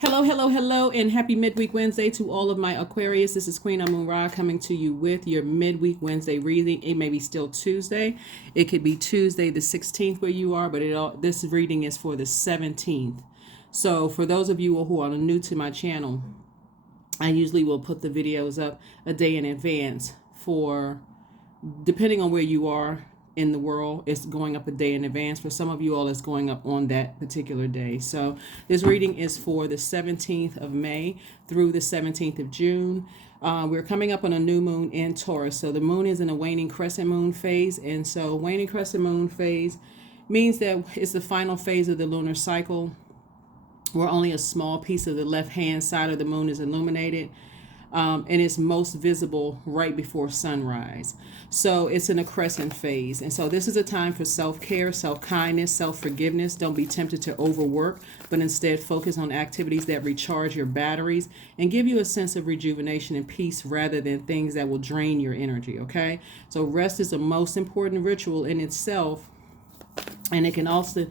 Hello, hello, hello, and happy midweek Wednesday to all of my Aquarius. This is Queen Amun-Ra coming to you with your midweek Wednesday reading. It may be still Tuesday. It could be Tuesday the 16th where you are, but this reading is for the 17th. So for those of you who are new to my channel, I usually will put the videos up a day in advance for, depending on where you are in the world, it's going up a day in advance. For some of you all, it's going up on that particular day. So this reading is for the 17th of May through the 17th of June. We're coming up on a new moon in Taurus. So the moon is in a waning crescent moon phase. And so waning crescent moon phase means that it's the final phase of the lunar cycle, where only a small piece of the left-hand side of the moon is illuminated. And it's most visible right before sunrise. So it's in a crescent phase. And so this is a time for self-care, self-kindness, self-forgiveness. Don't be tempted to overwork, but instead focus on activities that recharge your batteries and give you a sense of rejuvenation and peace rather than things that will drain your energy, okay? So rest is the most important ritual in itself, and it can also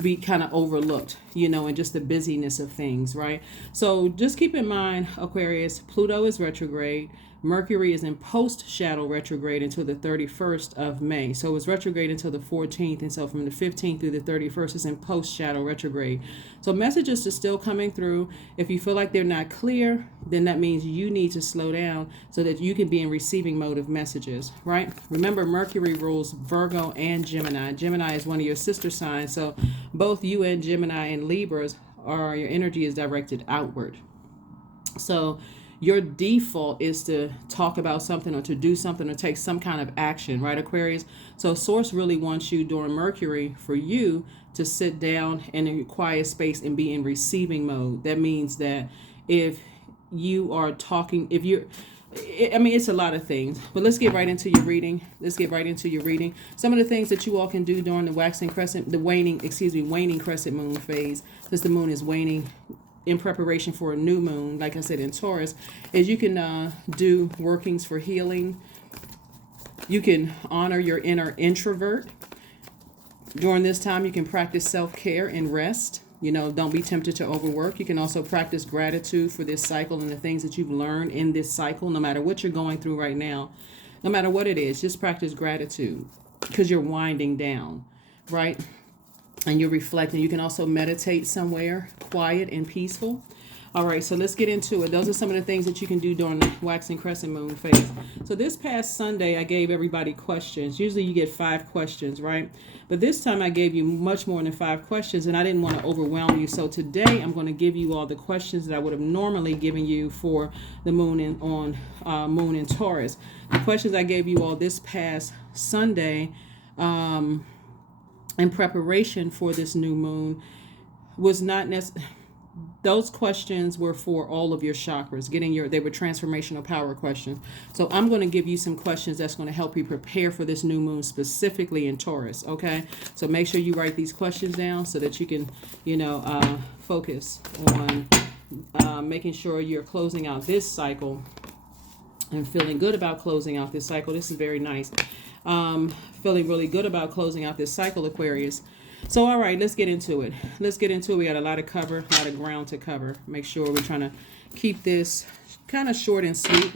be kind of overlooked, in just the busyness of things, right? So just keep in mind, Aquarius, Pluto is retrograde. Mercury is in post-shadow retrograde until the 31st of May. So it's retrograde until the 14th. And so from the 15th through the 31st is in post-shadow retrograde. So messages are still coming through. If you feel like they're not clear, then that means you need to slow down so that you can be in receiving mode of messages, right? Remember, Mercury rules Virgo and Gemini. Gemini is one of your sister signs. So both you and Gemini and Libras your energy is directed outward. So your default is to talk about something or to do something or take some kind of action, right, Aquarius? So Source really wants you during Mercury for you to sit down in a quiet space and be in receiving mode. That means that if you are talking, it's a lot of things, but let's get right into your reading. Some of the things that you all can do during the waning crescent moon phase, because the moon is waning in preparation for a new moon, like I said, in Taurus, is you can do workings for healing. You can honor your inner introvert. During this time, you can practice self-care and rest. Don't be tempted to overwork. You can also practice gratitude for this cycle and the things that you've learned in this cycle, no matter what you're going through right now, no matter what it is, just practice gratitude because you're winding down, right? And you're reflecting. You can also meditate somewhere quiet and peaceful. All right, so let's get into it. Those are some of the things that you can do during the waxing crescent moon phase. So this past Sunday, I gave everybody questions. Usually you get 5 questions, right? But this time I gave you much more than 5 questions, and I didn't want to overwhelm you. So today I'm going to give you all the questions that I would have normally given you for the moon moon in Taurus. The questions I gave you all this past Sunday, in preparation for this new moon, was not necessarily. Those questions were for all of your chakras, they were transformational power questions. So I'm going to give you some questions that's going to help you prepare for this new moon, specifically in Taurus. Okay. So make sure you write these questions down so that you can, focus on making sure you're closing out this cycle and feeling good about closing out this cycle. This is very nice. Feeling really good about closing out this cycle, Aquarius. So, all right, let's get into it. We got a lot of ground to cover. Make sure we're trying to keep this kind of short and sweet.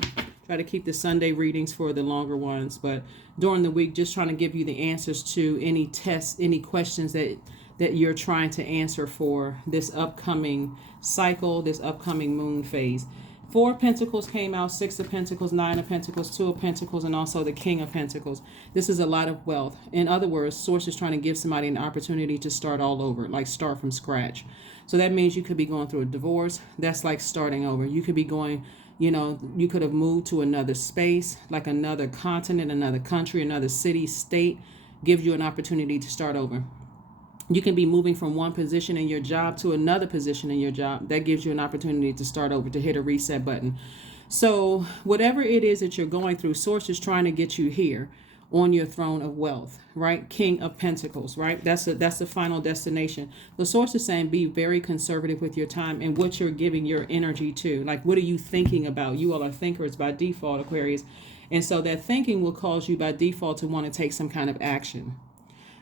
Try to keep the Sunday readings for the longer ones. But during the week, just trying to give you the answers to any tests, any questions that you're trying to answer for this upcoming cycle, this upcoming moon phase. 4 of Pentacles came out, 6 of Pentacles, 9 of Pentacles, 2 of Pentacles, and also the King of Pentacles. This is a lot of wealth. In other words, Source is trying to give somebody an opportunity to start all over, like start from scratch. So that means you could be going through a divorce. That's like starting over. You could be going, you could have moved to another space, like another continent, another country, another city, state, gives you an opportunity to start over. You can be moving from one position in your job to another position in your job. That gives you an opportunity to start over, to hit a reset button. So whatever it is that you're going through, Source is trying to get you here on your throne of wealth, right? King of Pentacles, right? That's the final destination. The Source is saying be very conservative with your time and what you're giving your energy to. Like, what are you thinking about? You all are thinkers by default, Aquarius. And so that thinking will cause you by default to want to take some kind of action.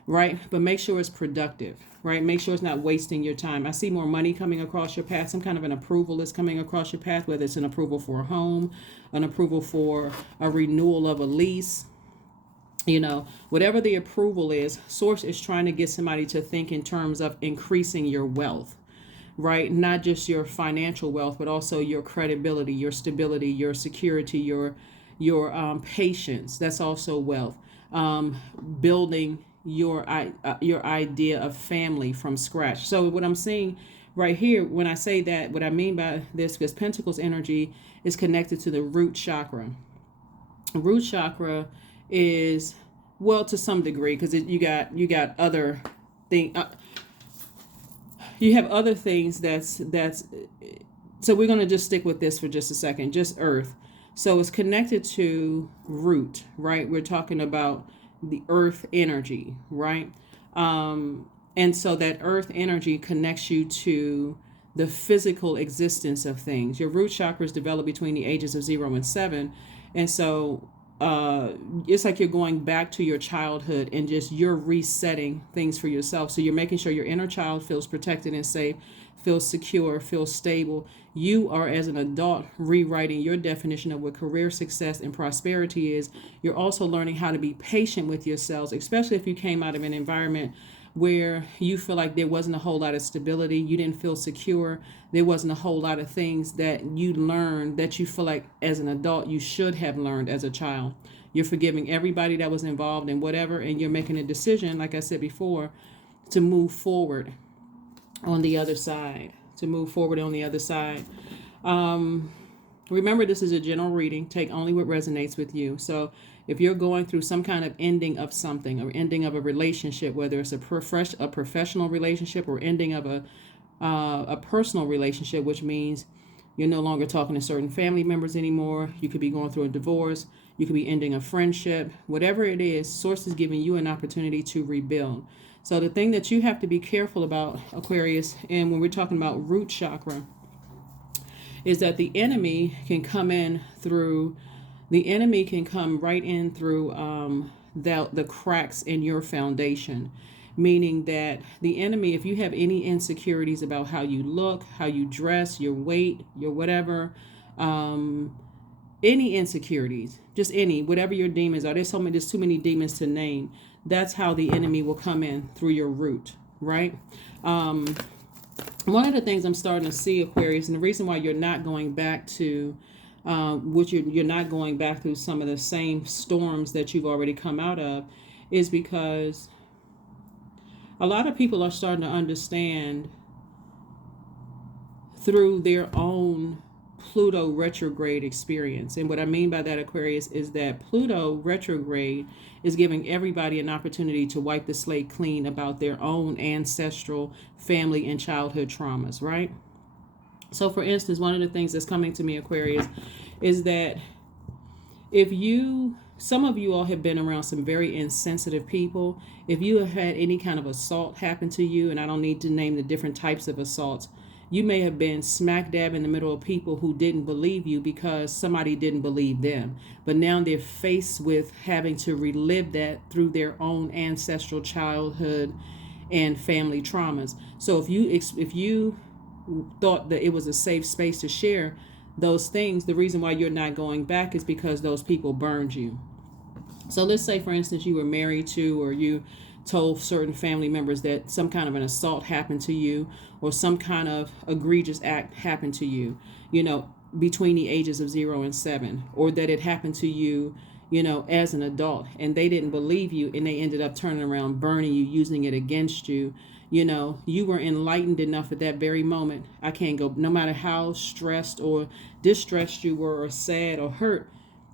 right? But make sure it's productive, right? Make sure it's not wasting your time. I see more money coming across your path. Some kind of an approval is coming across your path, whether it's an approval for a home, an approval for a renewal of a lease. Whatever the approval is, Source is trying to get somebody to think in terms of increasing your wealth, right? Not just your financial wealth, but also your credibility, your stability, your security, your patience. That's also wealth. Building your idea of family from scratch. So what I'm seeing right here, when I say that, what I mean by this, because Pentacles energy is connected to the root chakra. Root chakra is, well, to some degree, because you got other thing. You have other things that's. So we're going to just stick with this for just a second. Just Earth. So it's connected to root, right? We're talking about the earth energy, right? And so that earth energy connects you to the physical existence of things. Your root chakra is developed between the ages of 0 and 7. And so it's like you're going back to your childhood and just you're resetting things for yourself. So you're making sure your inner child feels protected and safe, feels secure, feels stable. You are, as an adult, rewriting your definition of what career success and prosperity is. You're also learning how to be patient with yourselves, especially if you came out of an environment where you feel like there wasn't a whole lot of stability, you didn't feel secure, there wasn't a whole lot of things that you learned that you feel like as an adult you should have learned as a child. You're forgiving everybody that was involved in whatever, and you're making a decision, like I said before, to move forward on the other side. Remember, this is a general reading. Take only what resonates with you. So if you're going through some kind of ending of something, or ending of a relationship, whether it's a professional relationship or ending of a personal relationship, which means you're no longer talking to certain family members anymore. You could be going through a divorce. You could be ending a friendship. Whatever it is, Source is giving you an opportunity to rebuild. So the thing that you have to be careful about, Aquarius, and when we're talking about root chakra, is that the enemy can come right in through the cracks in your foundation. Meaning that the enemy, if you have any insecurities about how you look, how you dress, your weight, your whatever, any insecurities, just any, whatever your demons are, there's too many demons to name. That's how the enemy will come in, through your root, right? One of the things I'm starting to see, Aquarius, and the reason why you're not going back to, you're not going back through some of the same storms that you've already come out of, is because a lot of people are starting to understand through their own Pluto retrograde experience. And what I mean by that, Aquarius, is that Pluto retrograde is giving everybody an opportunity to wipe the slate clean about their own ancestral family and childhood traumas, right? So for instance, one of the things that's coming to me, Aquarius, is that some of you all have been around some very insensitive people. If you have had any kind of assault happen to you, and I don't need to name the different types of assaults, you may have been smack dab in the middle of people who didn't believe you because somebody didn't believe them. But now they're faced with having to relive that through their own ancestral childhood and family traumas. So if you thought that it was a safe space to share those things, the reason why you're not going back is because those people burned you. So let's say, for instance, you were married to, or you told certain family members that some kind of an assault happened to you, or some kind of egregious act happened to you, between the ages of 0 and 7, or that it happened to you, as an adult, and they didn't believe you, and they ended up turning around, burning you, using it against you. You were enlightened enough at that very moment. I can't go, no matter how stressed or distressed you were, or sad or hurt,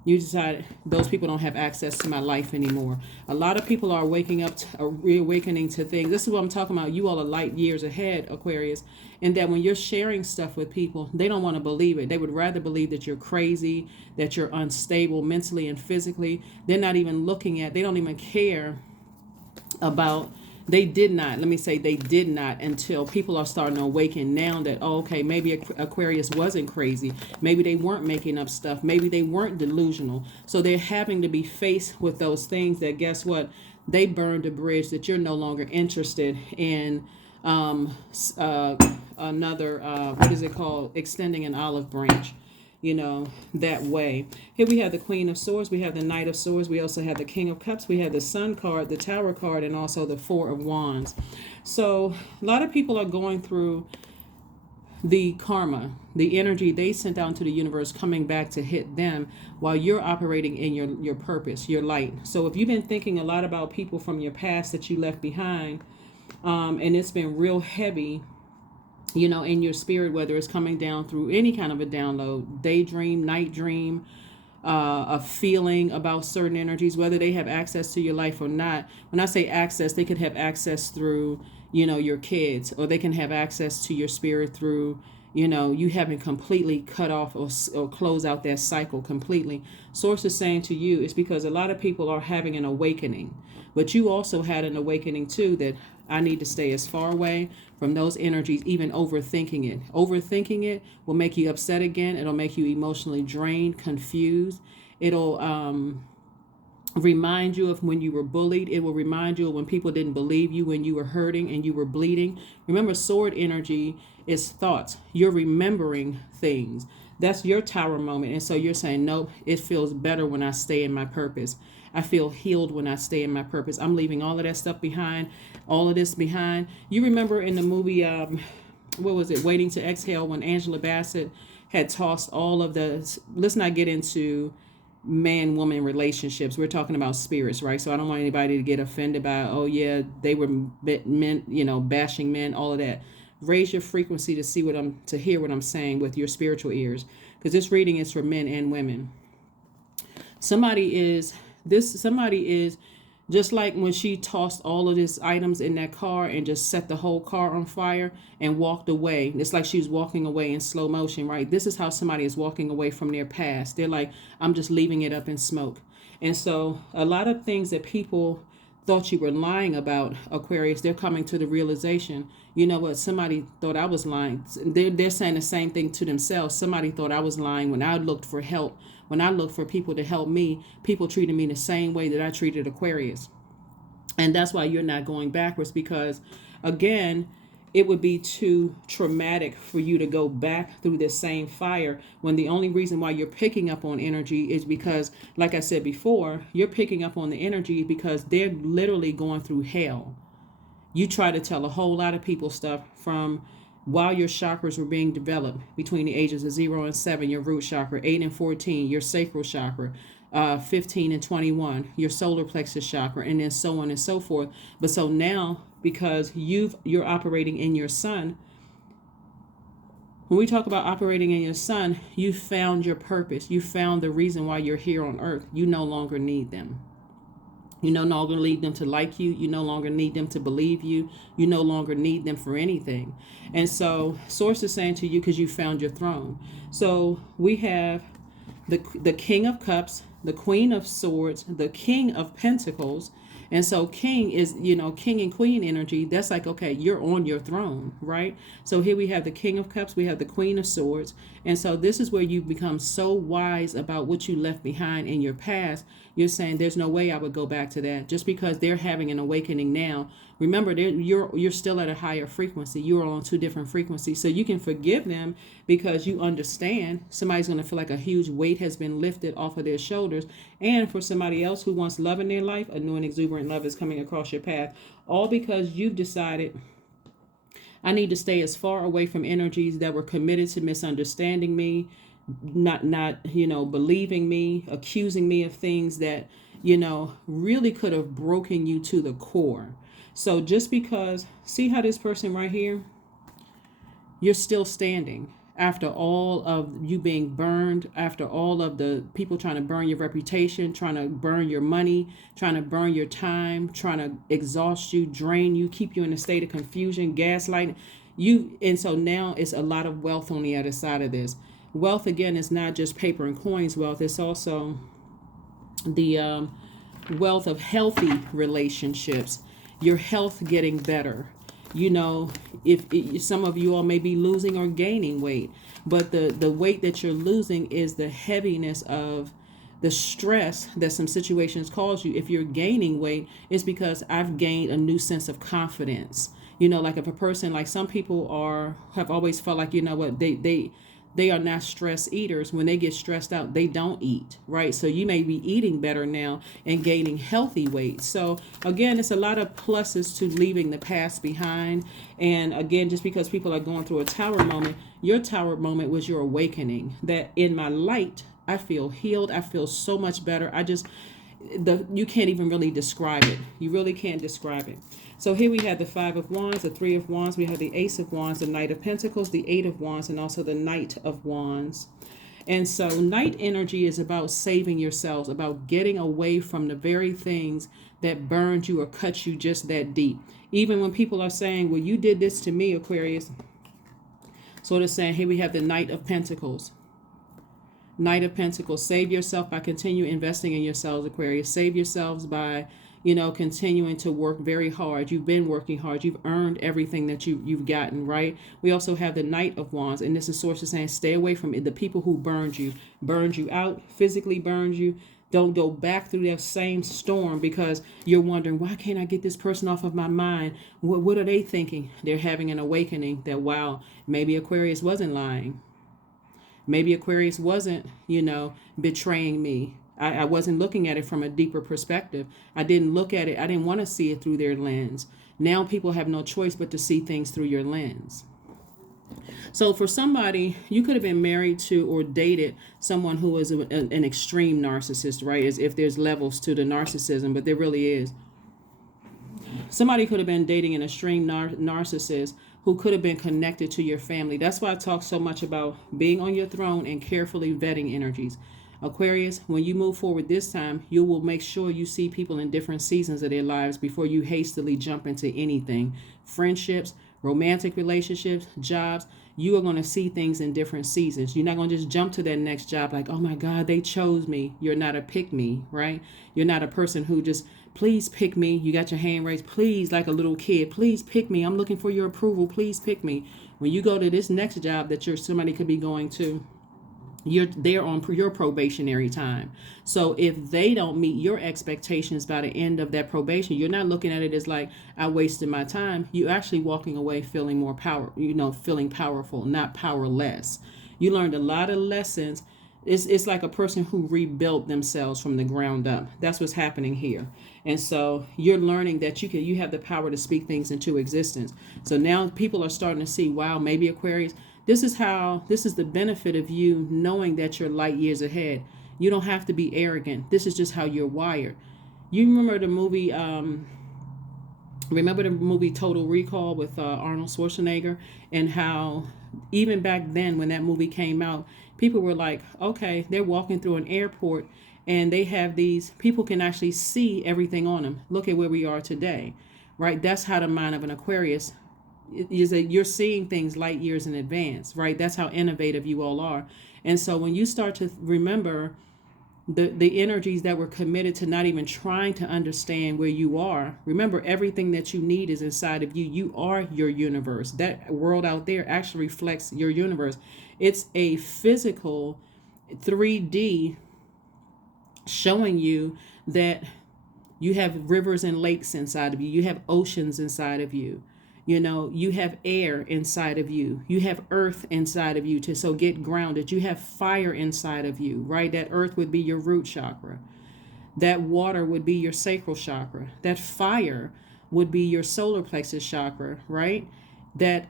you decided those people don't have access to my life anymore. A lot of people are waking up, reawakening to things. This is what I'm talking about. You all are light years ahead, Aquarius. And that when you're sharing stuff with people, they don't want to believe it. They would rather believe that you're crazy, that you're unstable mentally and physically. They're not even they don't even care about. They did not until people are starting to awaken now that, okay, maybe Aquarius wasn't crazy. Maybe they weren't making up stuff. Maybe they weren't delusional. So they're having to be faced with those things that, guess what? they burned a bridge, that you're no longer interested in another, what is it called? Extending an olive branch, that way. Here we have the Queen of Swords. We have the Knight of Swords. We also have the King of Cups. We have the Sun card, the Tower card, and also the Four of Wands. So a lot of people are going through the karma, the energy they sent out into the universe coming back to hit them while you're operating in your purpose, your light. So if you've been thinking a lot about people from your past that you left behind, and it's been real heavy, in your spirit, whether it's coming down through any kind of a download, daydream, night dream, a feeling about certain energies, whether they have access to your life or not. When I say access, they could have access through your kids, or they can have access to your spirit through, you haven't completely cut off or close out that cycle completely. Source is saying to you, it's because a lot of people are having an awakening, but you also had an awakening too, that I need to stay as far away from those energies, even overthinking it. Overthinking it will make you upset again. It'll make you emotionally drained, confused. It'll, remind you of when you were bullied. It will remind you of when people didn't believe you, when you were hurting and you were bleeding. Remember, sword energy is thoughts. You're remembering things. That's your tower moment. And so you're saying, nope, it feels better when I stay in my purpose. I feel healed when I stay in my purpose. I'm leaving all of that stuff behind, all of this behind. You remember in the movie, what was it, Waiting to Exhale, when Angela Bassett had tossed all of the, let's not get into man-woman relationships. We're talking about spirits, right? So I don't want anybody to get offended by, oh yeah, they were men, bashing men, all of that. Raise your frequency to hear what I'm saying with your spiritual ears, because this reading is for men and women. Somebody is just like when she tossed all of these items in that car and just set the whole car on fire and walked away. It's like she was walking away in slow motion, right? This is how somebody is walking away from their past. They're like, I'm just leaving it up in smoke. And so a lot of things that people thought you were lying about, Aquarius, they're coming to the realization, you know what, somebody thought I was lying. They're saying the same thing to themselves. Somebody thought I was lying when I looked for help. When I looked for people to help me, people treated me the same way that I treated Aquarius. And that's why you're not going backwards, because, again, it would be too traumatic for you to go back through this same fire, when the only reason why you're picking up on energy is because, like I said before, you're picking up on the energy because they're literally going through hell. You try to tell a whole lot of people stuff from while your chakras were being developed between the ages of 0 and 7, your root chakra, 8 and 14, your sacral chakra, 15 and 21, your solar plexus chakra, and then so on and so forth. But so now, because you're operating in your sun, when we talk about operating in your sun, you found your purpose. You found the reason why you're here on earth. You no longer need them. You no longer need them to like you. You no longer need them to believe you. You no longer need them for anything. And so Source is saying to you, because you found your throne. So we have the King of Cups, the Queen of Swords, the King of Pentacles. And so King is, King and Queen energy. That's like, okay, you're on your throne, right? So here we have the King of Cups. We have the Queen of Swords. And so this is where you become so wise about what you left behind in your past. You're saying there's no way I would go back to that, just because they're having an awakening now. Remember, you're still at a higher frequency. You're on 2 different frequencies. So you can forgive them because you understand somebody's going to feel like a huge weight has been lifted off of their shoulders. And for somebody else who wants love in their life, a new and exuberant love is coming across your path. All because you've decided, I need to stay as far away from energies that were committed to misunderstanding me, not believing me, accusing me of things that, really could have broken you to the core. So just because, see how this person right here, you're still standing after all of you being burned, after all of the people trying to burn your reputation, trying to burn your money, trying to burn your time, trying to exhaust you, drain you, keep you in a state of confusion, gaslighting you. And so now it's a lot of wealth on the other side of this. Wealth, again, is not just paper and coins wealth. It's also the wealth of healthy relationships, your health getting better. If some of you all may be losing or gaining weight, but the weight that you're losing is the heaviness of The stress that some situations cause you, if you're gaining weight, is because I've gained a new sense of confidence. Like if a person, like some people have always felt like, what, they are not stress eaters. When they get stressed out, they don't eat, right? So you may be eating better now and gaining healthy weight. So again, it's a lot of pluses to leaving the past behind. And again, just because people are going through a tower moment, your tower moment was your awakening. That in my light, I feel healed. I feel so much better. You can't even really describe it. You really can't describe it. So here we have the 5 of Wands, the 3 of Wands. We have the Ace of Wands, the Knight of Pentacles, the 8 of Wands, and also the Knight of Wands. And so night energy is about saving yourselves, about getting away from the very things that burned you or cut you just that deep. Even when people are saying, well, you did this to me, Aquarius. So it's saying, here we have the Knight of Pentacles. Knight of Pentacles. Save yourself by continuing investing in yourselves, Aquarius. Save yourselves by continuing to work very hard. You've been working hard. You've earned everything that you've gotten, right? We also have the Knight of Wands, and this is sources saying stay away from the people who burned you out, physically burned you. Don't go back through that same storm because you're wondering, why can't I get this person off of my mind? What are they thinking? They're having an awakening that, wow, maybe Aquarius wasn't lying. Maybe Aquarius wasn't, betraying me. I wasn't looking at it from a deeper perspective. I didn't look at it. I didn't want to see it through their lens. Now people have no choice but to see things through your lens. So for somebody, you could have been married to or dated someone who was an extreme narcissist, right? As if there's levels to the narcissism, but there really is. Somebody could have been dating an extreme narcissist who could have been connected to your family. That's why I talk so much about being on your throne and carefully vetting energies. Aquarius, when you move forward this time, you will make sure you see people in different seasons of their lives before you hastily jump into anything. Friendships, romantic relationships, jobs, you are going to see things in different seasons. You're not going to just jump to that next job like, oh my God, they chose me. You're not a pick me, right? You're not a person who just, please pick me. You got your hand raised, please, like a little kid, please pick me. I'm looking for your approval. Please pick me. When you go to this next job that somebody could be going to, they're on your probationary time. So if they don't meet your expectations by the end of that probation, you're not looking at it as like, I wasted my time. You're actually walking away feeling more power, feeling powerful, not powerless. You learned a lot of lessons. It's like a person who rebuilt themselves from the ground up. That's what's happening here. And so you're learning that you have the power to speak things into existence. So now people are starting to see, wow, maybe Aquarius, this is the benefit of you knowing that you're light years ahead. You don't have to be arrogant. This is just how you're wired. You remember the movie, Total Recall with Arnold Schwarzenegger, and how even back then when that movie came out, people were like, okay, they're walking through an airport and they have these, people can actually see everything on them. Look at where we are today, right? That's how the mind of an Aquarius is, that you're seeing things light years in advance, right? That's how innovative you all are. And so when you start to remember the energies that were committed to not even trying to understand where you are, remember everything that you need is inside of you. You are your universe. That world out there actually reflects your universe. It's a physical 3D showing you that you have rivers and lakes inside of you. You have oceans inside of you. You have air inside of you. You have earth inside of you so get grounded. You have fire inside of you, right? That earth would be your root chakra. That water would be your sacral chakra. That fire would be your solar plexus chakra, right? That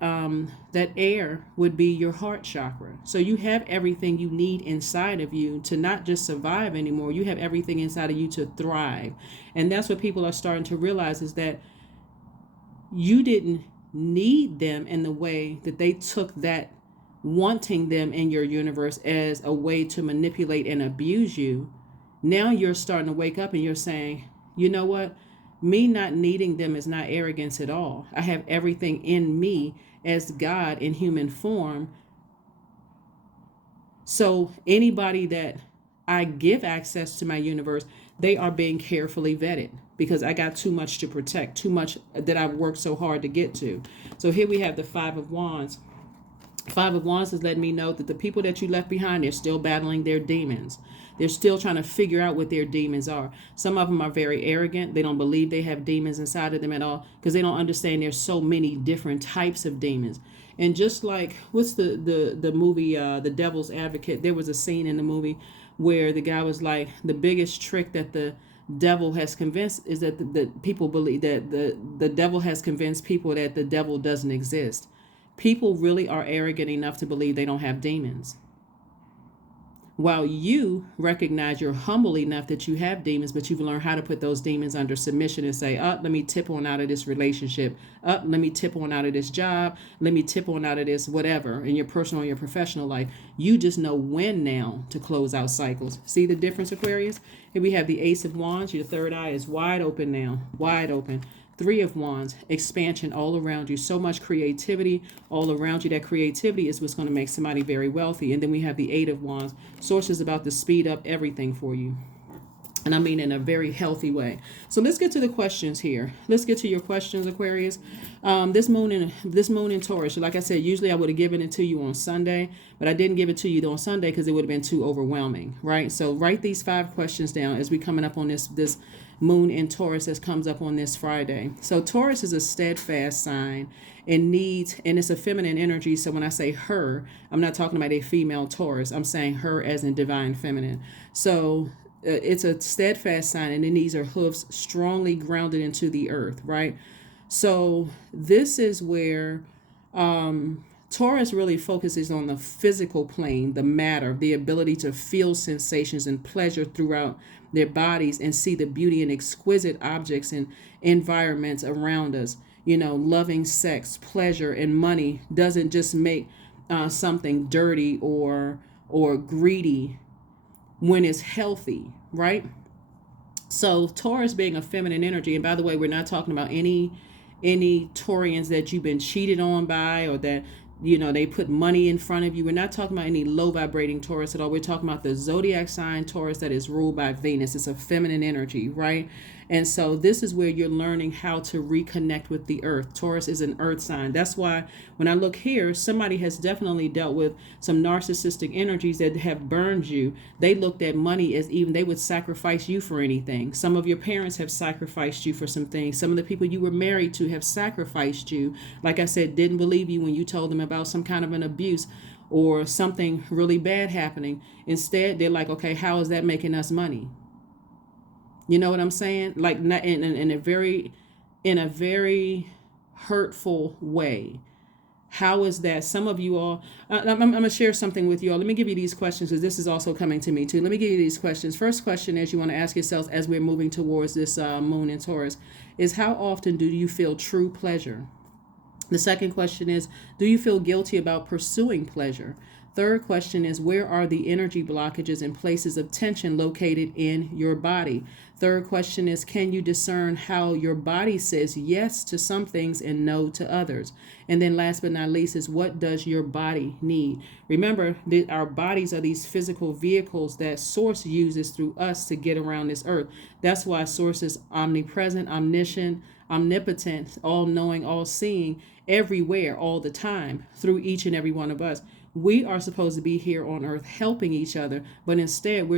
air would be your heart chakra. So you have everything you need inside of you to not just survive anymore. You have everything inside of you to thrive. And that's what people are starting to realize, is that you didn't need them in the way that they took that wanting them in your universe as a way to manipulate and abuse you. Now you're starting to wake up and you're saying, you know what? Me not needing them is not arrogance at all. I have everything in me as God in human form. So anybody that I give access to my universe, they are being carefully vetted because I got too much to protect, too much that I've worked so hard to get to. So here we have the 5 of Wands. Five of Wands is letting me know that the people that you left behind, they're still battling their demons. They're still trying to figure out what their demons are. Some of them are very arrogant. They don't believe they have demons inside of them at all because they don't understand there's so many different types of demons. And just like, what's the movie, The Devil's Advocate? There was a scene in the movie where the guy was like, the biggest trick that the devil has convinced is that the people believe that the devil has convinced people that the devil doesn't exist. People really are arrogant enough to believe they don't have demons. While you recognize you're humble enough that you have demons, but you've learned how to put those demons under submission and say, let me tip on out of this relationship. Let me tip on out of this job. Let me tip on out of this whatever in your personal and your professional life. You just know when now to close out cycles. See the difference, Aquarius? Here we have the Ace of Wands. Your third eye is wide open now. Wide open. Three of Wands, expansion all around you. So much creativity all around you. That creativity is what's going to make somebody very wealthy. And then we have the Eight of Wands. Source is about to speed up everything for you. And I mean in a very healthy way. So let's get to the questions here. Let's get to your questions, Aquarius. This moon in Taurus, like I said, usually I would have given it to you on Sunday, but I didn't give it to you on Sunday because it would have been too overwhelming, right? So write these 5 questions down as we coming up on this moon in Taurus that comes up on this Friday. So Taurus is a steadfast sign and it's a feminine energy. So when I say her, I'm not talking about a female Taurus. I'm saying her as in divine feminine. So it's a steadfast sign, and it needs her hooves strongly grounded into the earth, right? So this is where Taurus really focuses on the physical plane, the matter, the ability to feel sensations and pleasure throughout their bodies and see the beauty in exquisite objects and environments around us. Loving sex, pleasure, and money doesn't just make something dirty or greedy when it's healthy, right? So Taurus being a feminine energy, and by the way, we're not talking about any Taurians that you've been cheated on by or that they put money in front of you. We're not talking about any low vibrating Taurus at all. We're talking about the zodiac sign Taurus that is ruled by Venus. It's a feminine energy, right? And so this is where you're learning how to reconnect with the earth. Taurus is an earth sign. That's why when I look here, somebody has definitely dealt with some narcissistic energies that have burned you. They looked at money as they would sacrifice you for anything. Some of your parents have sacrificed you for some things. Some of the people you were married to have sacrificed you. Like I said, didn't believe you when you told them about some kind of an abuse or something really bad happening. Instead, they're like, okay, how is that making us money? You know what I'm saying? Like in a very hurtful way. How is that? Some of you all, I'm going to share something with you all. Let me give you these questions because this is also coming to me too. Let me give you these questions. First question is you want to ask yourselves as we're moving towards this moon in Taurus is how often do you feel true pleasure? The second question is, do you feel guilty about pursuing pleasure? Third question is, where are the energy blockages and places of tension located in your body? Third question is, can you discern how your body says yes to some things and no to others? And then last but not least is, what does your body need? Remember that our bodies are these physical vehicles that Source uses through us to get around this earth. That's why Source is omnipresent, omniscient, omnipotent, all-knowing, all-seeing, everywhere, all the time, through each and every one of us. We are supposed to be here on earth helping each other, but instead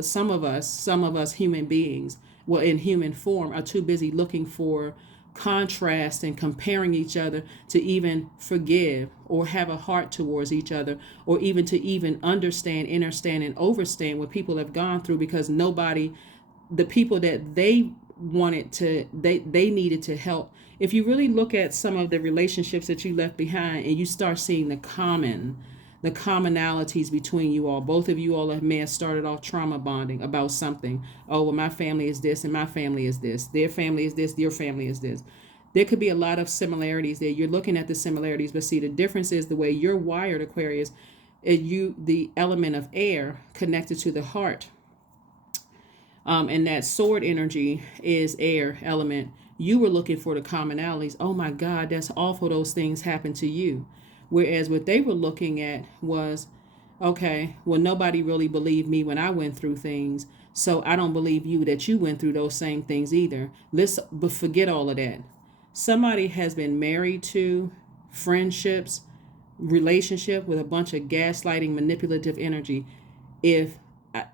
some of us human beings, well, in human form, are too busy looking for contrast and comparing each other to even forgive or have a heart towards each other, or even to even understand, understand, and overstand what people have gone through, because the people that they needed to help. If you really look at some of the relationships that you left behind and you start seeing the commonalities between you all, both of you all may have started off trauma bonding about something. Oh, well, my family is this and my family is this. Their family is this, your family is this. There could be a lot of similarities there. You're looking at the similarities, but see, the difference is the way you're wired, Aquarius, the element of air connected to the heart. And that sword energy is air element. You were looking for the commonalities. Oh my God, that's awful. Those things happen to you. Whereas what they were looking at was, okay, well, nobody really believed me when I went through things. So I don't believe you that you went through those same things either. But forget all of that. Somebody has been married to, friendships, relationship with a bunch of gaslighting, manipulative energy. If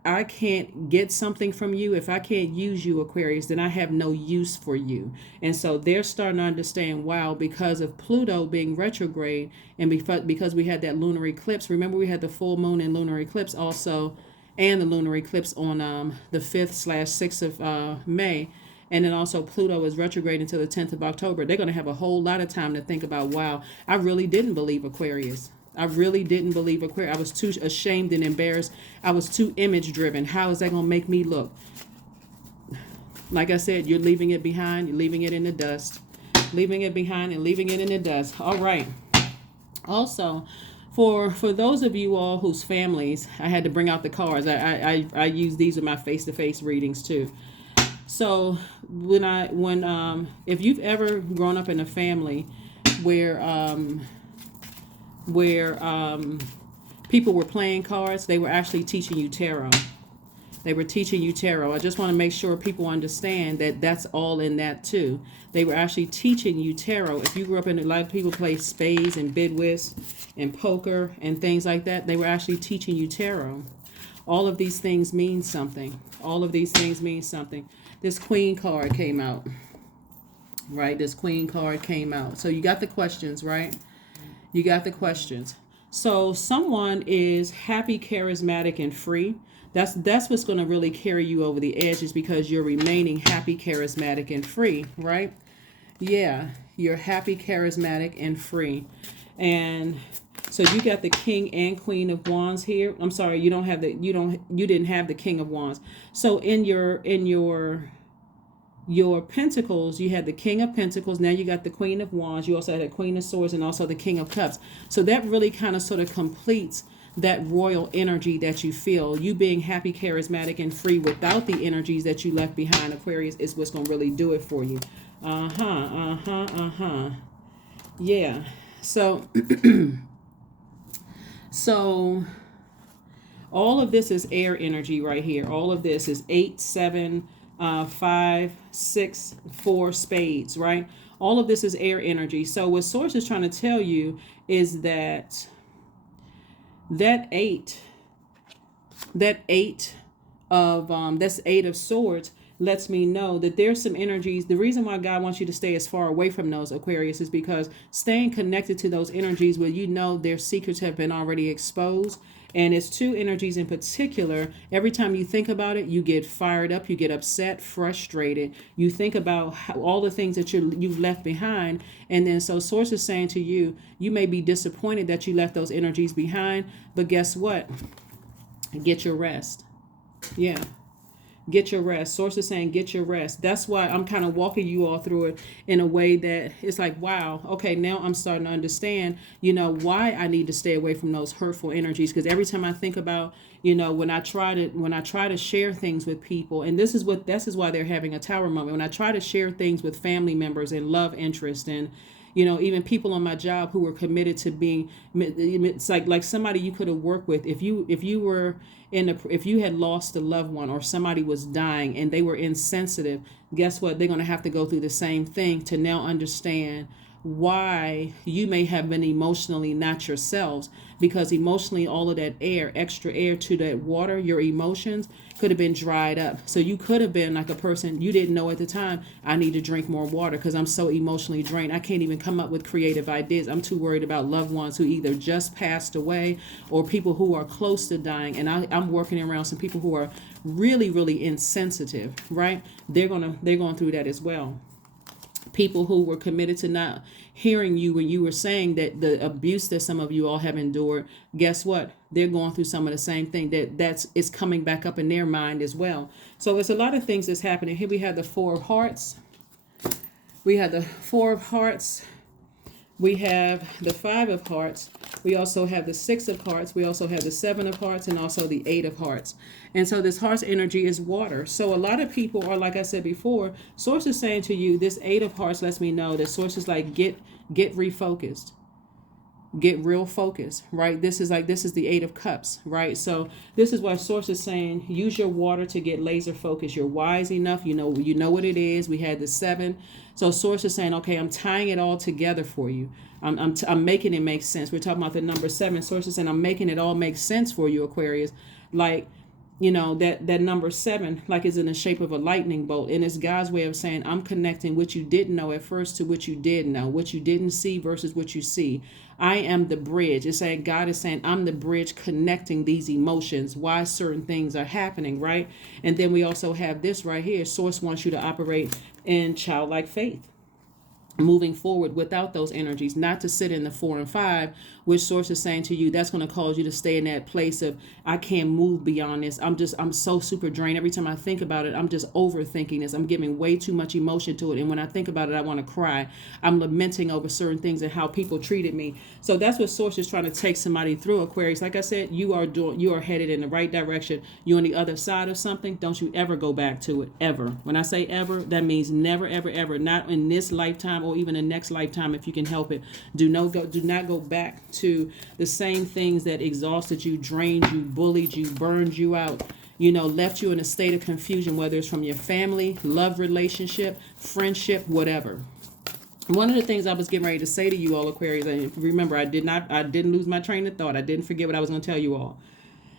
I can't get something from you, if I can't use you, Aquarius, then I have no use for you. And so they're starting to understand, wow, because of Pluto being retrograde, and because we had that lunar eclipse. Remember, we had the full moon and lunar eclipse also, and the lunar eclipse on the 5th/6th of May. And then also Pluto is retrograde until the 10th of October. They're going to have a whole lot of time to think about, wow, I really didn't believe Aquarius. I really didn't believe Aquarius. I was too ashamed and embarrassed. I was too image driven. How is that going to make me look? Like I said, you're leaving it behind. You're leaving it in the dust. Leaving it behind and leaving it in the dust. All right. Also, for those of you all whose families, I had to bring out the cards. I use these in my face-to-face readings too. So if you've ever grown up in a family where people were playing cards, they were actually teaching you tarot. They were teaching you tarot. I just want to make sure people understand that that's all in that too. They were actually teaching you tarot. If you grew up in a lot of people play spades and bid whist and poker and things like that, they were actually teaching you tarot. All of these things mean something. All of these things mean something. This Queen card came out, right? This Queen card came out. So you got the questions, right? You got the questions. So someone is happy, charismatic, and free. That's what's going to really carry you over the edge, is because you're remaining happy, charismatic, and free, right? Yeah, you're happy, charismatic, and free. And so you got the King and Queen of Wands here. I'm sorry, you didn't have the King of Wands. So in your Pentacles, you had the King of Pentacles. Now you got the Queen of Wands. You also had the Queen of Swords and also the King of Cups. So that really kind of sort of completes that royal energy that you feel. You being happy, charismatic, and free without the energies that you left behind, Aquarius, is what's going to really do it for you. Yeah. So, so all of this is air energy right here. All of this is 8, 7, 5, 6, 4 spades, right? All of this is air energy. So what Source is trying to tell you is that that's 8 of Swords lets me know that there's some energies. The reason why God wants you to stay as far away from those, Aquarius, is because staying connected to those energies where you know their secrets have been already exposed. And it's 2 energies in particular. Every time you think about it, you get fired up, you get upset, frustrated. You think about all the things that you've left behind. And then so Source is saying to you, you may be disappointed that you left those energies behind, but guess what? Get your rest. Yeah. Get your rest. Source is saying, get your rest. That's why I'm kind of walking you all through it in a way that it's like, wow, okay, now I'm starting to understand, why I need to stay away from those hurtful energies. Because every time I think about, when I try to share things with people, and this is why they're having a tower moment. When I try to share things with family members and love interest and, even people on my job who were committed to being, it's like somebody you could have worked with. If you had lost a loved one or somebody was dying and they were insensitive, guess what? They're going to have to go through the same thing to now understand why you may have been emotionally not yourselves, because emotionally all of that air, extra air to that water, your emotions could have been dried up. So you could have been like a person you didn't know at the time, I need to drink more water because I'm so emotionally drained. I can't even come up with creative ideas. I'm too worried about loved ones who either just passed away or people who are close to dying. And I'm working around some people who are really, really insensitive, right? They're going through that as well. People who were committed to not hearing you when you were saying that the abuse that some of you all have endured, guess what? They're going through some of the same thing it's coming back up in their mind as well. So there's a lot of things that's happening. Here we have the 4 of Hearts. We have the 4 of Hearts. We have the 5 of Hearts. We also have the 6 of Hearts. We also have the 7 of Hearts and also the 8 of Hearts. And so this Heart's energy is water. So a lot of people are, like I said before, Source is saying to you, this 8 of Hearts lets me know that Source is like, get refocused. Get real focused, right? This is the Eight of Cups, right? So this is why Source is saying use your water to get laser focused. You're wise enough, you know what it is. We had the Seven. So Source is saying, okay, I'm tying it all together for you. I'm making it make sense. We're talking about the number 7. Source is saying I'm making it all make sense for you, Aquarius. Like, that number 7, like, is in the shape of a lightning bolt, and it's God's way of saying I'm connecting what you didn't know at first to what you did know, what you didn't see versus what you see. I am the bridge. It's saying God is saying I'm the bridge connecting these emotions, why certain things are happening, right? And then we also have this right here. Source wants you to operate in childlike faith, moving forward without those energies, not to sit in the 4 and 5, which Source is saying to you, that's going to cause you to stay in that place of, I can't move beyond this. I'm so super drained. Every time I think about it, I'm just overthinking this. I'm giving way too much emotion to it. And when I think about it, I want to cry. I'm lamenting over certain things and how people treated me. So that's what Source is trying to take somebody through, Aquarius. Like I said, you are headed in the right direction. You're on the other side of something. Don't you ever go back to it, ever. When I say ever, that means never, ever, ever. Not in this lifetime or even the next lifetime if you can help it. Do not go back to the same things that exhausted you, drained you, bullied you, burned you out, left you in a state of confusion, whether it's from your family, love relationship, friendship, whatever. One of the things I was getting ready to say to you all, Aquarius, and remember, I didn't lose my train of thought. I didn't forget what I was going to tell you all.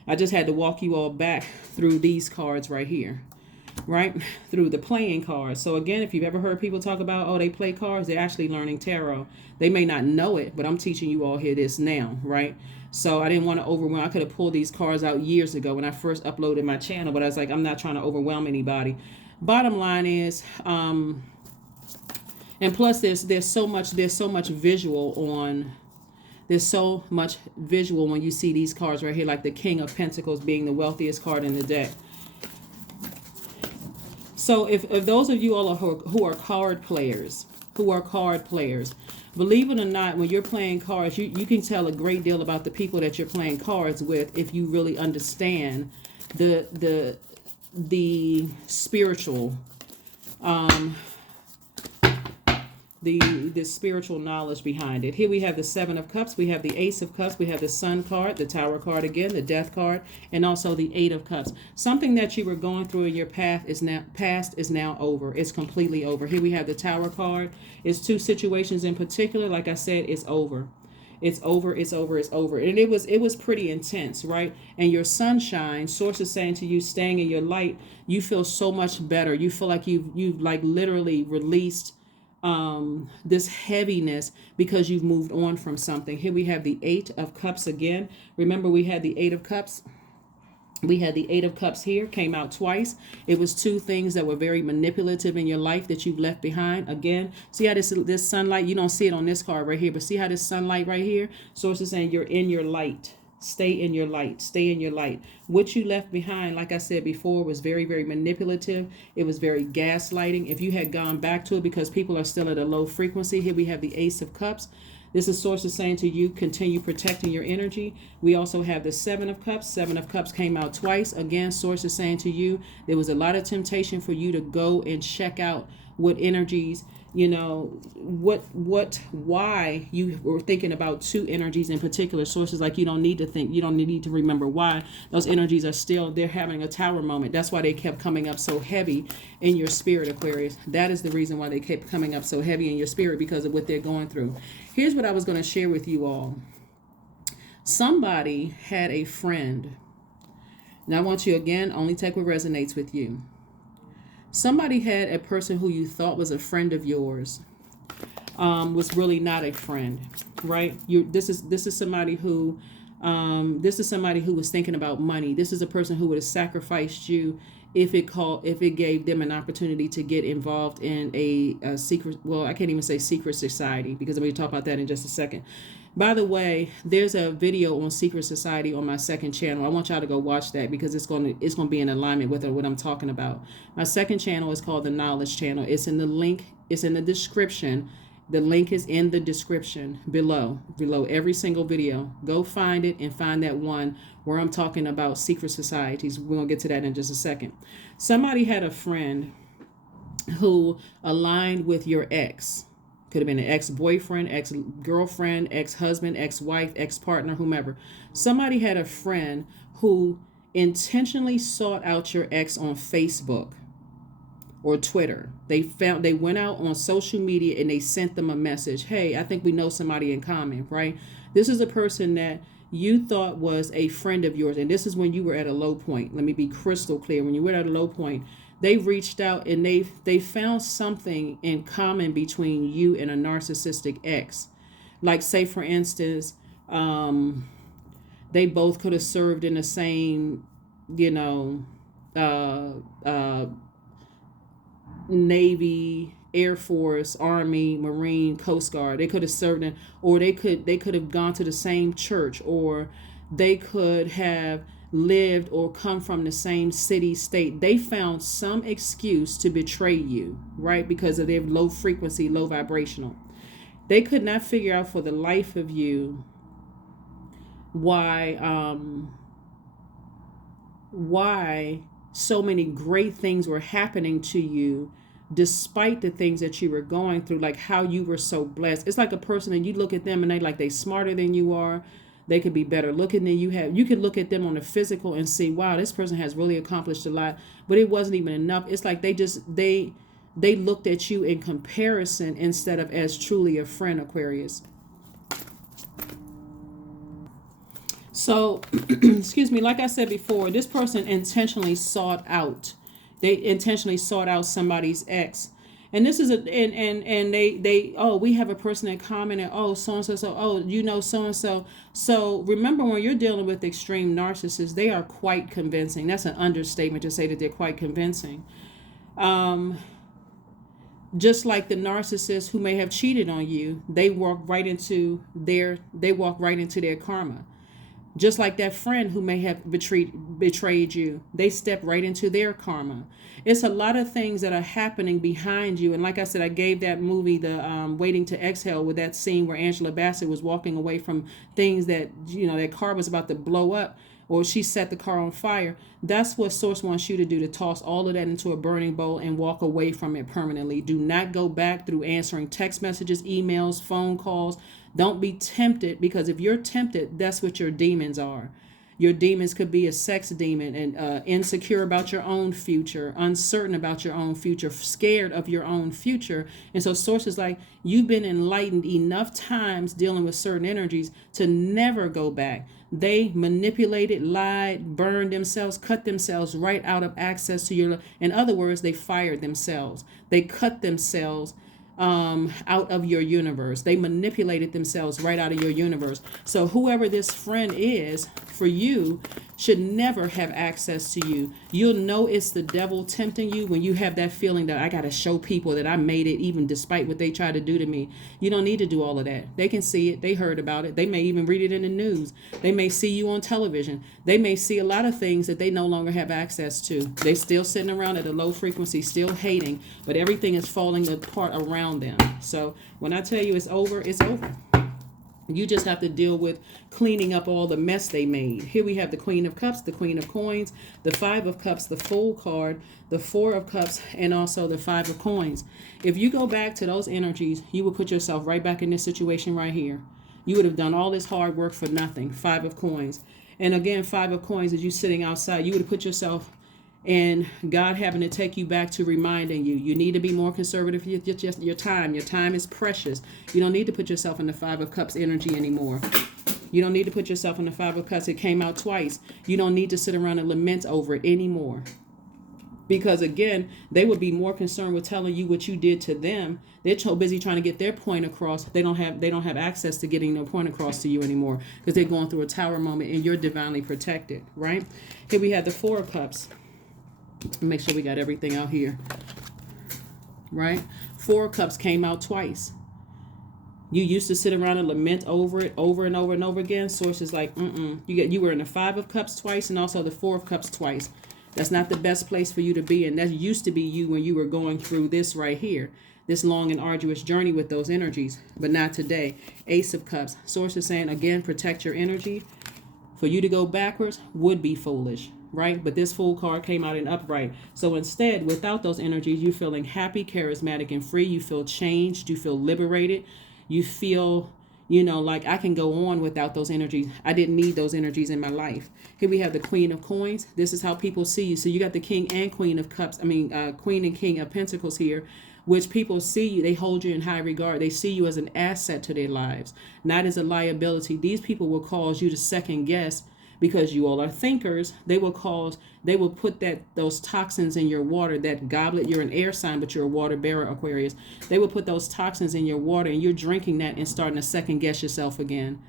I just had to walk you all back through these cards right here. Right, through the playing cards. So again, if you've ever heard people talk about, they play cards, they're actually learning tarot. They may not know it, but I'm teaching you all here this now, right? So I didn't want to overwhelm. I could have pulled these cards out years ago when I first uploaded my channel, but I was like, I'm not trying to overwhelm anybody. Bottom line is, and plus there's so much visual on. There's so much visual when you see these cards right here, like the King of Pentacles being the wealthiest card in the deck. So if those of you all who are card players, believe it or not, when you're playing cards, you can tell a great deal about the people that you're playing cards with if you really understand the spiritual the spiritual knowledge behind it. Here we have the 7 of Cups, we have the Ace of Cups, we have the Sun card, the Tower card again, the Death card, and also the 8 of Cups. Something that you were going through in your past is now over. It's completely over. Here we have the Tower card. It's 2 situations in particular. Like I said, it's over. It's over. And it was pretty intense, right? And your sunshine, Source is saying to you, staying in your light, you feel so much better. You feel like you've like literally released this heaviness because you've moved on from something. Here we have the 8 of Cups again. Remember, we had the 8 of Cups. We had the 8 of Cups here, came out twice. It was 2 things that were very manipulative in your life that you've left behind. Again, see how this sunlight, you don't see it on this card right here, but see how this sunlight right here? Source is saying you're in your light. Stay in your light. Stay in your light. What you left behind, like I said before, was very, very manipulative. It was very gaslighting. If you had gone back to it because people are still at a low frequency, here we have the Ace of Cups. This is Source is saying to you, continue protecting your energy. We also have the 7 of Cups. 7 of Cups came out twice. Again, Source is saying to you, there was a lot of temptation for you to go and check out what energies, why you were thinking about 2 energies in particular. Sources like you don't need to think, you don't need to remember why. Those energies are still, they're having a tower moment. That's why they kept coming up so heavy in your spirit, Aquarius. That is the reason why they kept coming up so heavy in your spirit, because of what they're going through. Here's what I was going to share with you all. Somebody had a friend. Now I want you, again, only take what resonates with you. Somebody had a person who you thought was a friend of yours, was really not a friend, right? This is somebody who was thinking about money. This is a person who would have sacrificed you if it gave them an opportunity to get involved in a secret. Well, I can't even say secret society, because I'm going to talk about that in just a second. By the way, there's a video on secret society on my second channel. I want y'all to go watch that, because it's going to be in alignment with what I'm talking about. My second channel is called the Knowledge Channel. It's in the link. It's in the description. The link is in the description below every single video. Go find it and find that one where I'm talking about secret societies. We're going to get to that in just a second. Somebody had a friend who aligned with your ex. Could have been an ex-boyfriend, ex-girlfriend, ex-husband, ex-wife, ex-partner, whomever. Somebody had a friend who intentionally sought out your ex on Facebook or Twitter. They went out on social media and they sent them a message. Hey, I think we know somebody in common, right? This is a person that you thought was a friend of yours. And this is when you were at a low point. Let me be crystal clear. When you were at a low point, they reached out and they found something in common between you and a narcissistic ex. Like, say, for instance, they both could have served in the same, Navy, Air Force, Army, Marine, Coast Guard. They could have served in, or they could have gone to the same church, or they could have lived or come from the same city, state. They found some excuse to betray you, right? Because of their low frequency, low vibrational. They could not figure out for the life of you why so many great things were happening to you despite the things that you were going through, like how you were so blessed. It's like a person and you look at them and they smarter than you are. They could be better looking than you have. You could look at them on the physical and see, wow, this person has really accomplished a lot, but it wasn't even enough. It's like they looked at you in comparison instead of as truly a friend, Aquarius. So, excuse me, like I said before, this person intentionally sought out somebody's ex. And this is we have a person in common, and so-and-so, So remember, when you're dealing with extreme narcissists, they are quite convincing. That's an understatement to say that they're quite convincing. Just like the narcissist who may have cheated on you, they walk right into their karma. Just like that friend who may have betrayed you, they step right into their karma. It's a lot of things that are happening behind you. And like I said, I gave that movie, the Waiting to Exhale, with that scene where Angela Bassett was walking away from things that, that car was about to blow up, or she set the car on fire. That's what Source wants you to do, to toss all of that into a burning bowl and walk away from it permanently. Do not go back through answering text messages, emails, phone calls. Don't be tempted, because if you're tempted, that's what your demons are. Your demons could be a sex demon, and insecure about your own future, uncertain about your own future, scared of your own future. And so Source is like, you've been enlightened enough times dealing with certain energies to never go back. They manipulated, lied, burned themselves, cut themselves right out of access to your. In other words, they fired themselves. They cut themselves out of your universe. They manipulated themselves right out of your universe. So whoever this friend is for you should never have access to you. You'll know it's the devil tempting you when you have that feeling that I got to show people that I made it, even despite what they try to do to me. You don't need to do all of that. They can see it. They heard about it. They may even read it in the news. They may see you on television. They may see a lot of things that they no longer have access to. They're still sitting around at a low frequency, still hating, but everything is falling apart around them. So when I tell you it's over, it's over. You just have to deal with cleaning up all the mess they made. Here we have the Queen of Cups, the Queen of Coins, the Five of Cups, the Fool card, the Four of Cups, and also the Five of Coins. If you go back to those energies, you would put yourself right back in this situation right here. You would have done all this hard work for nothing. Five of Coins. And again, Five of Coins is you sitting outside. You would have put yourself and God having to take you back to reminding you need to be more conservative with your time. Your time is precious. You don't need to put yourself in the Five of Cups energy anymore. You don't need to put yourself in the Five of Cups. It came out twice. You don't need to sit around and lament over it anymore. Because again, they would be more concerned with telling you what you did to them. They're so busy trying to get their point across. They don't have access to getting their point across to you anymore, because they're going through a tower moment and you're divinely protected, right? Here we have the Four of Cups. Make sure we got everything out here, right? Four of Cups came out twice. You used to sit around and lament over it over and over and over again. Source is like, you were in the Five of Cups twice and also the Four of Cups twice. That's not the best place for you to be. And that used to be you when you were going through this right here, this long and arduous journey with those energies, but not today. Ace of Cups. Source is saying, again, protect your energy. For you to go backwards would be foolish. right? But this Fool card came out in upright. So instead, without those energies, you're feeling happy, charismatic, and free. You feel changed. You feel liberated. You feel, like I can go on without those energies. I didn't need those energies in my life. Here we have the Queen of Coins. This is how people see you. So you got the King and Queen of Cups. Queen and King of Pentacles here, which people see you. They hold you in high regard. They see you as an asset to their lives, not as a liability. These people will cause you to second guess because you all are thinkers. They will put those toxins in your water, that goblet. You're an air sign, but you're a water bearer, Aquarius. They will put those toxins in your water, and you're drinking that and starting to second guess yourself again.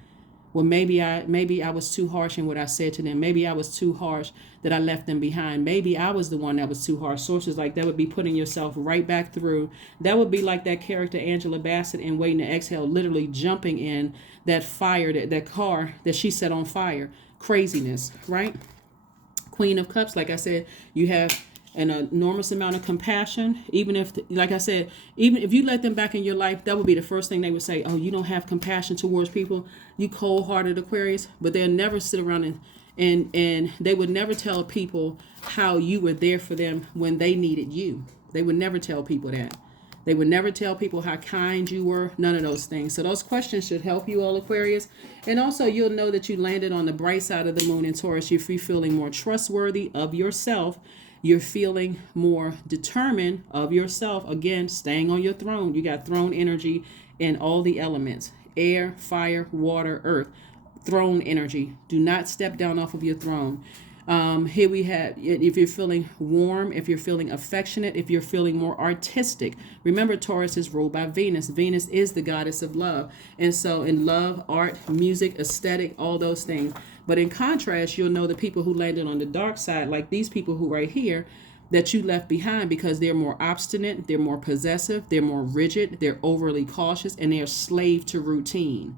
Well, maybe I was too harsh in what I said to them. Maybe I was too harsh that I left them behind. Maybe I was the one that was too harsh. Sources like that would be putting yourself right back through. That would be like that character Angela Bassett in Waiting to Exhale, literally jumping in that fire, that car that she set on fire. Craziness, right? Queen of Cups, like I said, you have an enormous amount of compassion. Even if, like I said, even if you let them back in your life, that would be the first thing they would say. Oh, you don't have compassion towards people, you cold-hearted Aquarius. But they'll never sit around and they would never tell people how you were there for them when they needed you. They would never tell people that. They would never tell people how kind you were. None of those things. So those questions should help you all, Aquarius. And also you'll know that you landed on the bright side of the moon in Taurus. You're feeling more trustworthy of yourself. You're feeling more determined of yourself. Again, staying on your throne. You got throne energy in all the elements. Air, fire, water, earth. Throne energy. Do not step down off of your throne. Here we have, if you're feeling warm, if you're feeling affectionate, if you're feeling more artistic. Remember, Taurus is ruled by Venus. Venus is the goddess of love. And so in love, art, music, aesthetic, all those things. But in contrast, you'll know the people who landed on the dark side, like these people who right here, that you left behind because they're more obstinate, they're more possessive, they're more rigid, they're overly cautious, and they're slave to routine.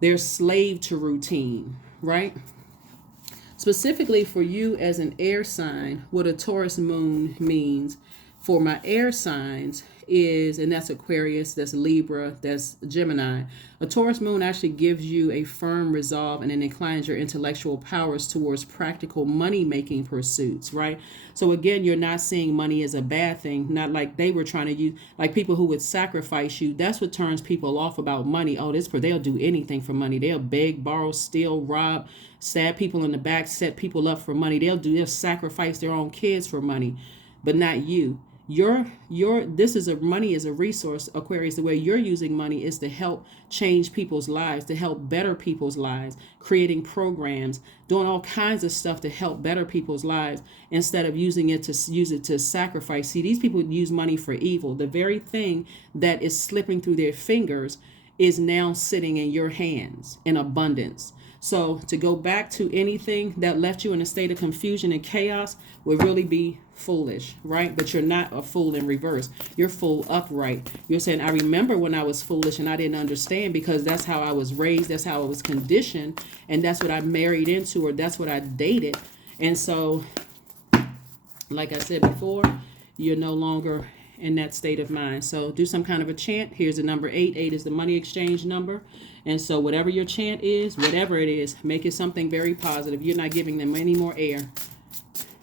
They're slave to routine, right? Specifically for you as an air sign, what a Taurus moon means for my air signs is, and that's Aquarius, that's Libra, that's Gemini. A Taurus moon actually gives you a firm resolve and it inclines your intellectual powers towards practical money-making pursuits, right? So again, you're not seeing money as a bad thing, not like they were trying to use, like people who would sacrifice you. That's what turns people off about money. Oh, they'll do anything for money. They'll beg, borrow, steal, rob, stab people in the back, set people up for money. They'll sacrifice their own kids for money, but not you. Money is a resource, Aquarius. The way you're using money is to help change people's lives, to help better people's lives, creating programs, doing all kinds of stuff to help better people's lives instead of using it to sacrifice. See, these people use money for evil. The very thing that is slipping through their fingers is now sitting in your hands in abundance. So to go back to anything that left you in a state of confusion and chaos would really be foolish, right? But you're not a fool in reverse. You're full upright. You're saying, I remember when I was foolish and I didn't understand because that's how I was raised. That's how I was conditioned. And that's what I married into, or that's what I dated. And so, like I said before, you're no longer in that state of mind. So do some kind of a chant. Here's the number 8. 8 is the money exchange number. And so whatever your chant is, whatever it is, make it something very positive. You're not giving them any more air.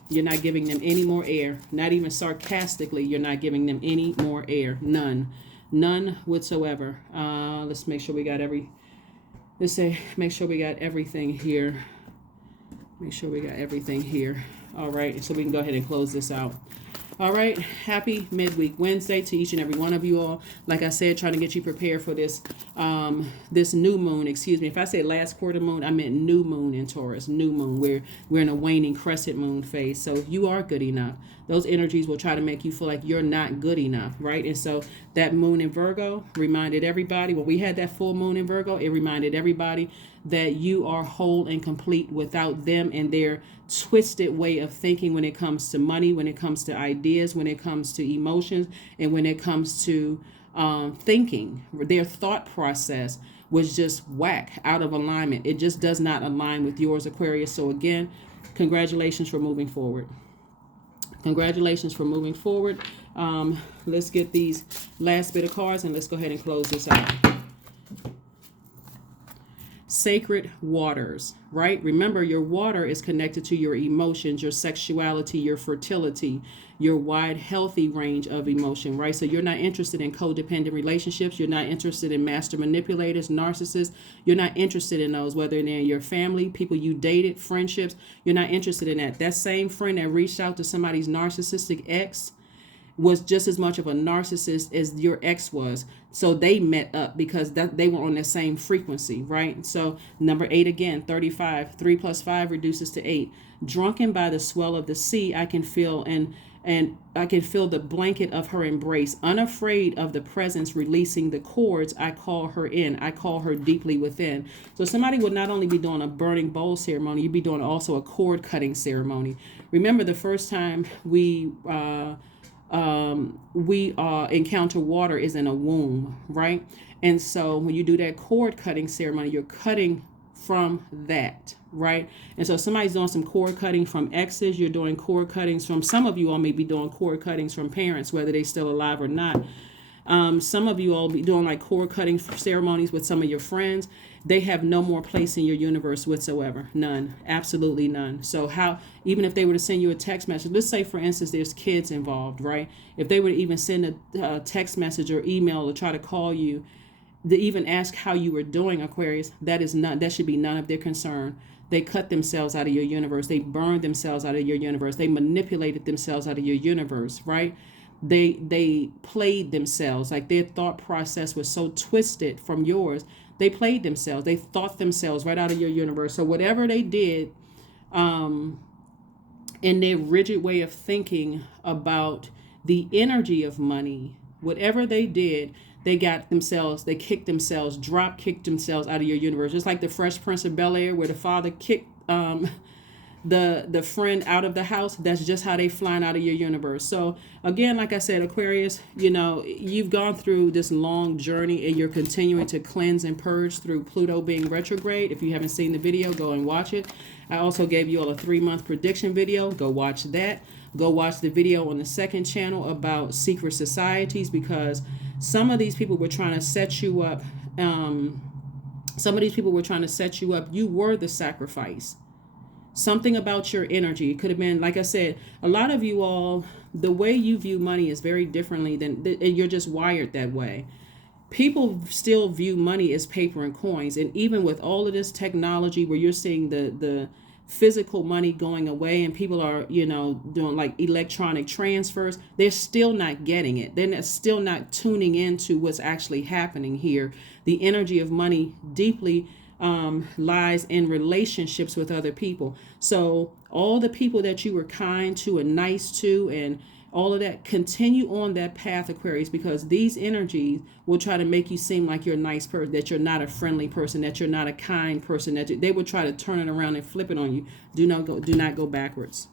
You're not giving them any more air. Not even sarcastically, you're not giving them any more air. None. None whatsoever. Let's make sure we got make sure we got everything here. Make sure we got everything here. All right, so we can go ahead and close this out. All right, happy midweek Wednesday to each and every one of you all. Like I said, trying to get you prepared for this this new moon. Excuse me. If I said last quarter moon, I meant new moon in Taurus. New moon. We're in a waning crescent moon phase. So if you are good enough, those energies will try to make you feel like you're not good enough, right? And so that moon in Virgo reminded everybody, when we had that full moon in Virgo, it reminded everybody that you are whole and complete without them and their twisted way of thinking when it comes to money, when it comes to ideas, when it comes to emotions, and when it comes to thinking. Their thought process was just whack, out of alignment. It just does not align with yours, Aquarius. So again, congratulations for moving forward. Congratulations for moving forward. Let's get these last bit of cards and let's go ahead and close this out. sacred waters, right? Remember, your water is connected to your emotions, your sexuality, your fertility, your wide, healthy range of emotion, right? So you're not interested in codependent relationships. You're not interested in master manipulators, narcissists. You're not interested in those, whether they're in your family, people you dated, friendships. You're not interested in that. That same friend that reached out to somebody's narcissistic ex was just as much of a narcissist as your ex was. So they met up because they were on the same frequency, right? So number 8 again, 35, 3 plus 5 reduces to 8. Drunken by the swell of the sea, I can feel and I can feel the blanket of her embrace. Unafraid of the presence releasing the cords, I call her in. I call her deeply within. So somebody would not only be doing a burning bowl ceremony, you'd be doing also a cord cutting ceremony. Remember the first time we encounter water is in a womb, right? And so when you do that cord cutting ceremony, you're cutting from that, right? And so somebody's doing some cord cutting from exes. You're doing cord cuttings from, some of you all may be doing cord cuttings from parents, whether they're still alive or not. Some of you all be doing like cord cutting ceremonies with some of your friends. They have no more place in your universe whatsoever. None. Absolutely none. So how, even if they were to send you a text message, let's say for instance, there's kids involved, right? If they were to even send a text message or email or try to call you to even ask how you were doing, Aquarius, that should be none of their concern. They cut themselves out of your universe. They burned themselves out of your universe. They manipulated themselves out of your universe, right? They played themselves. Like their thought process was so twisted from yours. They played themselves. They thought themselves right out of your universe. So whatever they did, in their rigid way of thinking about the energy of money, whatever they did, they kicked themselves, drop kicked themselves out of your universe. Just like the Fresh Prince of Bel-Air, where the father kicked the friend out of the house. That's just how they flying out of your universe. So again, like I said, Aquarius, you've gone through this long journey and you're continuing to cleanse and purge through Pluto being retrograde. If you haven't seen the video, go and watch it. I also gave you all a 3-month prediction video. Go watch that. Go watch the video on the second channel about secret societies, because some of these people were trying to set you up. You were the sacrifice. Something about your energy. It could have been, like I said, a lot of you all, the way you view money is very differently than, you're just wired that way. People still view money as paper and coins. And even with all of this technology where you're seeing the physical money going away and people are, doing like electronic transfers, they're still not getting it. They're still not tuning into what's actually happening here. The energy of money deeply lies in relationships with other people. So all the people that you were kind to and nice to and all of that, continue on that path, Aquarius, because these energies will try to make you seem like you're a nice person, that you're not a friendly person, that you're not a kind person, they will try to turn it around and flip it on you. Do not go backwards.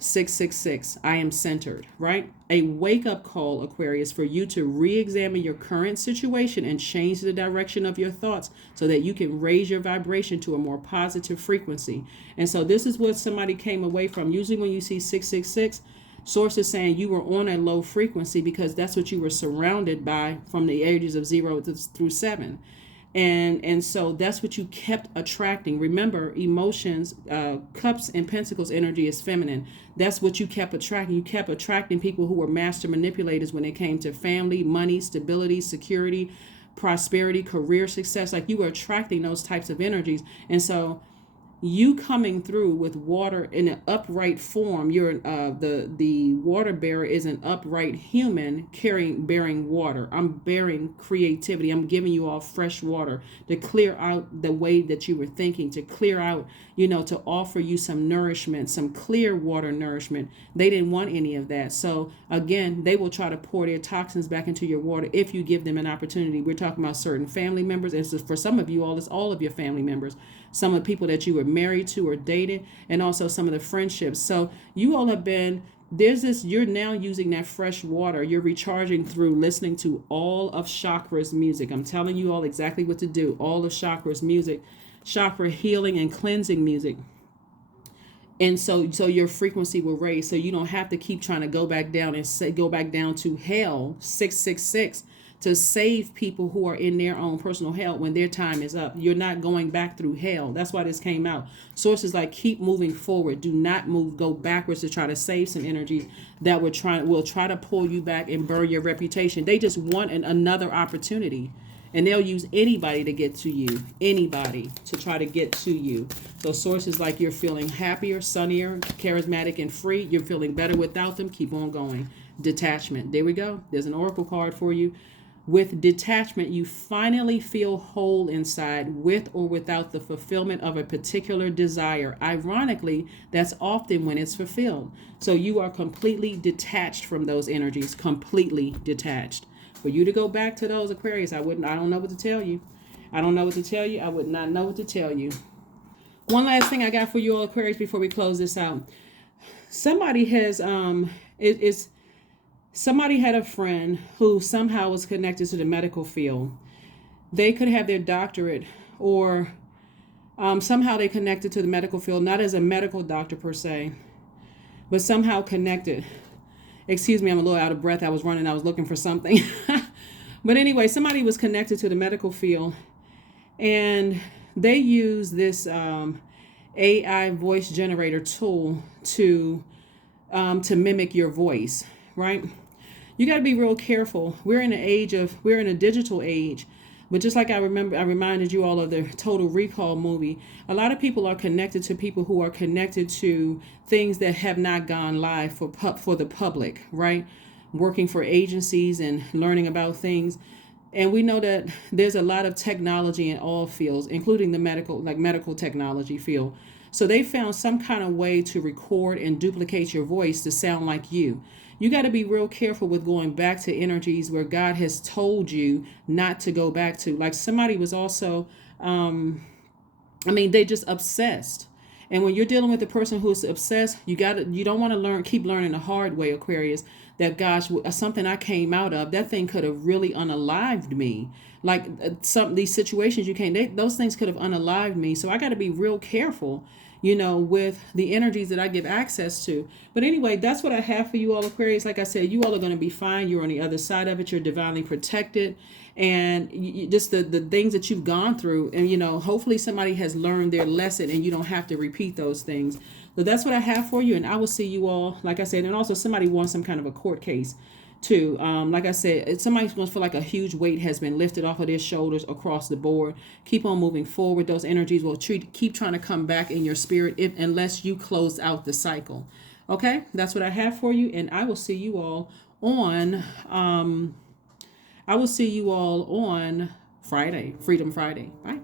666, I am centered, right? A wake-up call, Aquarius, for you to re-examine your current situation and change the direction of your thoughts so that you can raise your vibration to a more positive frequency. And so this is what somebody came away from. Usually when you see 666, sources saying you were on a low frequency because that's what you were surrounded by from the ages of 0 through 7. And so that's what you kept attracting. Remember, emotions, cups and pentacles energy is feminine. That's what you kept attracting. You kept attracting people who were master manipulators when it came to family, money, stability, security, prosperity, career success. Like you were attracting those types of energies. And so you coming through with water in an upright form, you're the water bearer is an upright human bearing water. I'm bearing creativity. I'm giving you all fresh water to clear out the way that you were thinking, to clear out, to offer you some nourishment, some clear water nourishment. They didn't want any of that. So again, they will try to pour their toxins back into your water if you give them an opportunity. We're talking about certain family members. And so for some of you all, it's all of your family members. Some of the people that you were married to or dated, and also some of the friendships. So you all have been, you're now using that fresh water. You're recharging through listening to all of Chakra's music. I'm telling you all exactly what to do. All of Chakra's music, chakra healing and cleansing music. And so your frequency will raise. So you don't have to keep trying to go back down and go back down to hell, 666, to save people who are in their own personal hell when their time is up. You're not going back through hell. That's why this came out. Source is like, keep moving forward. Do not go backwards to try to save some energy that will try to pull you back and burn your reputation. They just want another opportunity. And they'll use anybody to get to you, anybody to try to get to you. So source is like, you're feeling happier, sunnier, charismatic, and free. You're feeling better without them. Keep on going. Detachment. There we go. There's an oracle card for you. With detachment, you finally feel whole inside with or without the fulfillment of a particular desire. Ironically, that's often when it's fulfilled. So you are completely detached from those energies, completely detached. For you to go back to those, Aquarius, I don't know what to tell you. I don't know what to tell you. I would not know what to tell you. One last thing I got for you all, Aquarius, before we close this out. Somebody has, somebody had a friend who somehow was connected to the medical field. They could have their doctorate, or somehow they connected to the medical field, not as a medical doctor per se, but somehow connected. Excuse me, I'm a little out of breath. I was running. I was looking for something. But anyway, somebody was connected to the medical field, and they use this AI voice generator tool to mimic your voice, right? You got to be real careful. We're in a digital age. But just like I reminded you all of the Total Recall movie, a lot of people are connected to people who are connected to things that have not gone live for the public, right? Working for agencies and learning about things. And we know that there's a lot of technology in all fields, including the medical technology field. So they found some kind of way to record and duplicate your voice to sound like you. You got to be real careful with going back to energies where God has told you not to go back to. Like somebody was also, they just obsessed. And when you're dealing with a person who's obsessed, you don't want to keep learning the hard way, Aquarius, that gosh, something I came out of, that thing could have really unalived me. Like these situations those things could have unalived me. So I got to be real careful, with the energies that I give access to. But anyway, that's what I have for you all, Aquarius. Like I said, you all are going to be fine. You're on the other side of it. You're divinely protected. And just the things that you've gone through. And, hopefully somebody has learned their lesson and you don't have to repeat those things. So that's what I have for you. And I will see you all, like I said, and also somebody wants some kind of a court case too. Like I said, somebody's going to feel like a huge weight has been lifted off of their shoulders across the board. Keep on moving forward. Those energies will keep trying to come back in your spirit unless you close out the cycle. Okay, that's what I have for you, and I will see you all on Friday, Freedom Friday. Bye.